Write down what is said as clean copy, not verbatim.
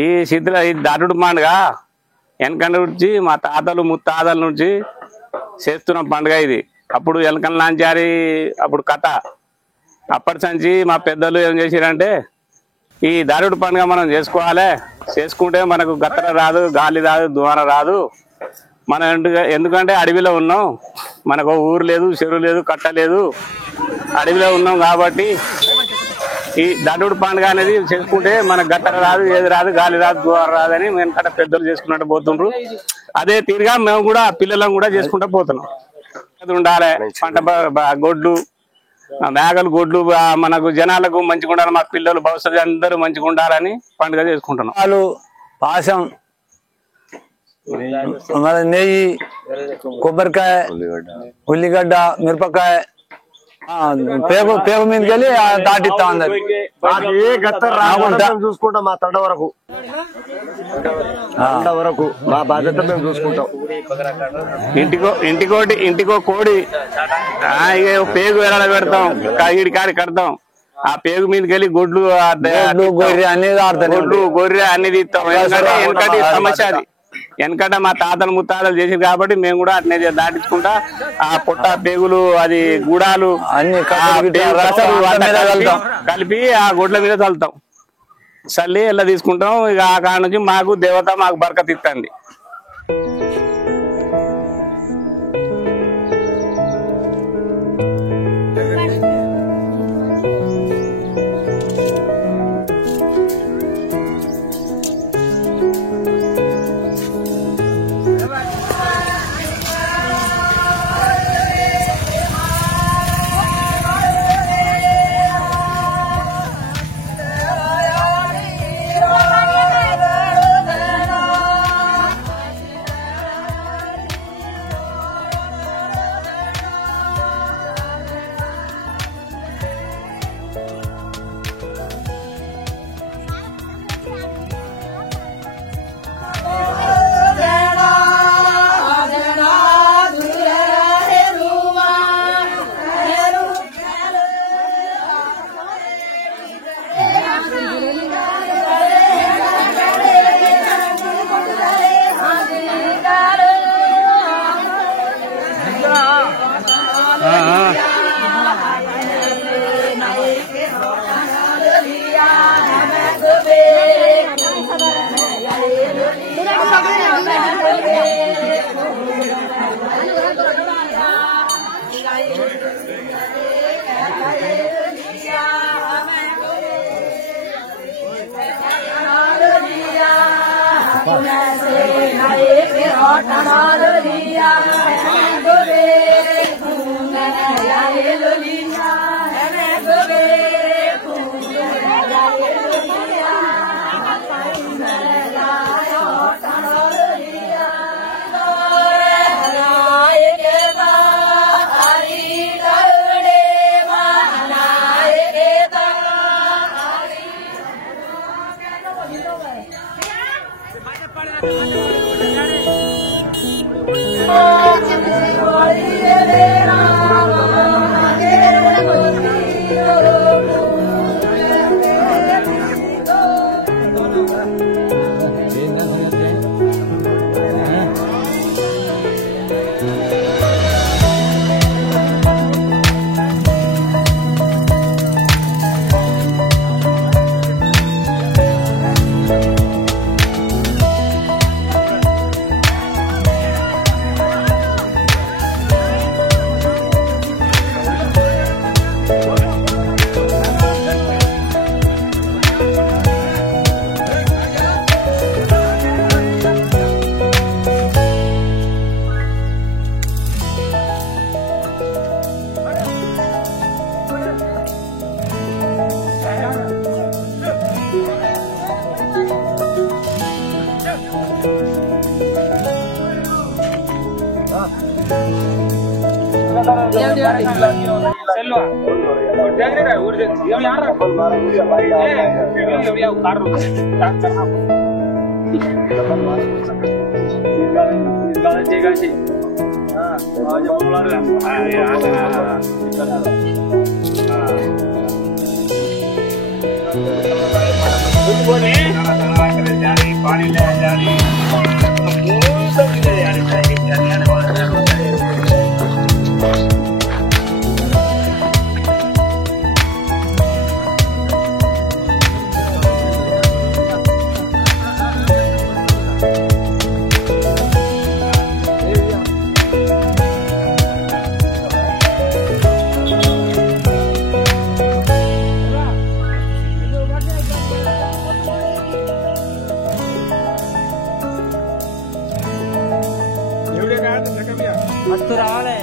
ఈ శిథిల ఈ దాటుడు పండుగ వెనకండ నుంచి మా తాతలు ముత్తాతల నుంచి చేస్తున్న పండుగ ఇది. అప్పుడు వెనకల నాంచారి అప్పుడు కథ. అప్పటి నుంచి మా పెద్దలు ఏం చేశారంటే ఈ దారుడు పండుగ మనం చేసుకోవాలి, చేసుకుంటే మనకు గత్తర రాదు, గాలి రాదు, దువార రాదు. మనం ఎందుకంటే అడవిలో ఉన్నాం, మనకు ఊరు లేదు, చెరువు లేదు, కట్ట లేదు, అడవిలో ఉన్నాం కాబట్టి ఈ దారుడు పండుగ అనేది చేసుకుంటే మనకు గత్తర రాదు, ఏది రాదు, గాలి రాదు, దువార రాదని వెనకట పెద్దలు చేసుకున్నట్టు పోతుండ్రు. అదే తీరుగా మేము కూడా పిల్లలను కూడా చేసుకుంటూ పోతున్నాం. అది ఉండాలి, పంట గొడ్లు మేకలు గొడ్లు మనకు జనాలకు మంచిగా ఉండాలి, మా పిల్లలు భవిష్యత్తు అందరూ మంచిగా ఉండాలని పండుగ చేసుకుంటున్నాం. పాలు, పాశం, నెయ్యి, కొబ్బరికాయ, ఉల్లిగడ్డ, మిరపకాయ, పేగు పేగు మీదకి వెళ్ళి దాటిస్తాం. అందరు చూసుకుంటాం. మా తండ వరకు మా బాధ్యత మేము చూసుకుంటాం. ఇంటికో కోడి పేగు ఎలా పెడతాం, ఈడి కాడి కడతాం. ఆ పేగు మీదకి వెళ్ళి గొడ్లు గొర్రె అన్ని గొడ్లు గొర్రె అన్ని తీస్తాం. ఎందుకంటే సమస్య అది. వెనకట మా తాతలు ముత్తాతలు చేసారు కాబట్టి మేము కూడా అట్నే దాటించుకుంటా ఆ పుట్ట పేగులు అది గూడాలు కలిపి ఆ గొడ్ల మీద చల్లుతాం. చల్లి ఇలా తీసుకుంటాం. ఇక ఆ కాడ నుంచి మాకు దేవత మాకు బరకత్ ఇస్తుంది. मस्त रावले